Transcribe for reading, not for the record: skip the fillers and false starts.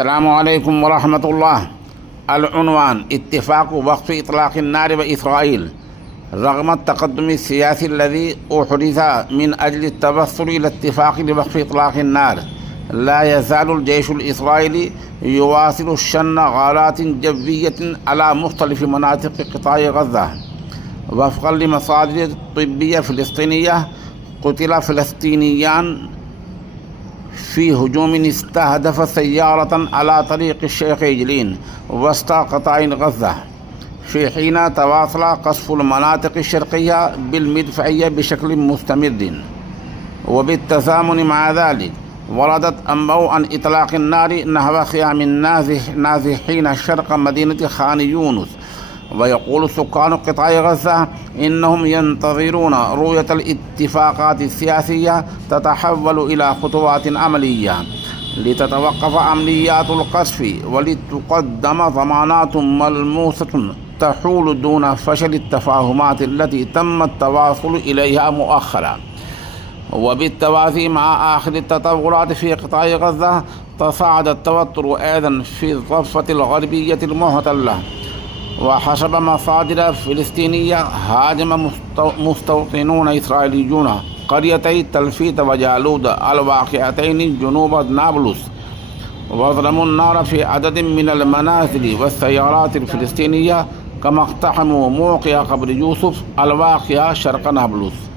अस्सलामुअलैकुम वरहमतुल्लाह। अल-उन्वान इत्तिफ़ाक़ वक़्फ़ इतलाक़ अन्नार व इसराइल रग़म तक़द्दुम सियासी लज़ी उहरिज़ मिन अजल तवस्सुल इला इत्तिफ़ाक़ वक़्फ़ इतलाक़ अन्नार ला यज़ालुल जैशुल इसराइली युवासिलु शन्न ग़ारातिन जव्विय्यतिन अला मुख़्तलिफ़ मनातिक़ क़िताए ग़ज़्ज़ा वफ़क़न लिमसादिर तिब्बिय्या फ़िलिस्तीनिय्या क़ुतिला फ़िलिस्तीनियान फ़ी हुजूमिन इस्तहदफ़ सय्यारतन अला तरीक़ शेख़ इजलीन वस्ता क़ताइन ग़ज़्ज़ा फ़ी हीन तवासला क़स्फ़ुल मनातिक़ शर्क़िय्या बिलमिदफ़इय्या बिशक्ल मुस्तमिर्रिन व बित्तज़ामुन मअ ज़ालिक वरदत अम्बउ अन इतलाक़ अन्नार नहव क़ियामिन नाज़िहीन शर्क़ मदीनति ख़ान यूनुस वयक़ूलु सुक्कानु क़िताए ग़ज़्ज़ा इन्नहुम यंतज़िरून रुयतल इत्तिफ़ाक़ाति सियासिय्या ततहव्वलु इला ख़ुतवातिन अमलिय्या लिततवक़्क़फ़ अमलियातुल क़स्फ़ि वलितुक़द्दम ज़मानातुन मलमूसतुन तहूलु दून फ़शल इत्तफ़ाहुमात अल्लती तम्मत तवासुलु इलैहा मुअख़्ख़रा वबित्तवाज़ी मअ आख़िर ततव्वुरात फ़ी क़िताए ग़ज़्ज़ा तसाअद अत-तवत्तुरु ऐज़न फ़ी ज़फ़्फ़तिल ग़रबिय्यतिल मुहतल्ला वहसब मसादिर फ़िलिस्तीनिय्या हाजम मुस्तौतिनून इसराइलियून क़रियतै तल्फ़ीत व जालूद अल-वाक़िअतैन जुनूब नाबलुस वज़लमु अन्नार फ़ी अददिन मिनल मनाज़िल वस्सय्यारातिल फ़िलिस्तीनिय्या कमा इक़्तहमू मौक़िअ क़ब्र यूसुफ़ अल-वाक़िअ शर्क़ नाबलुस।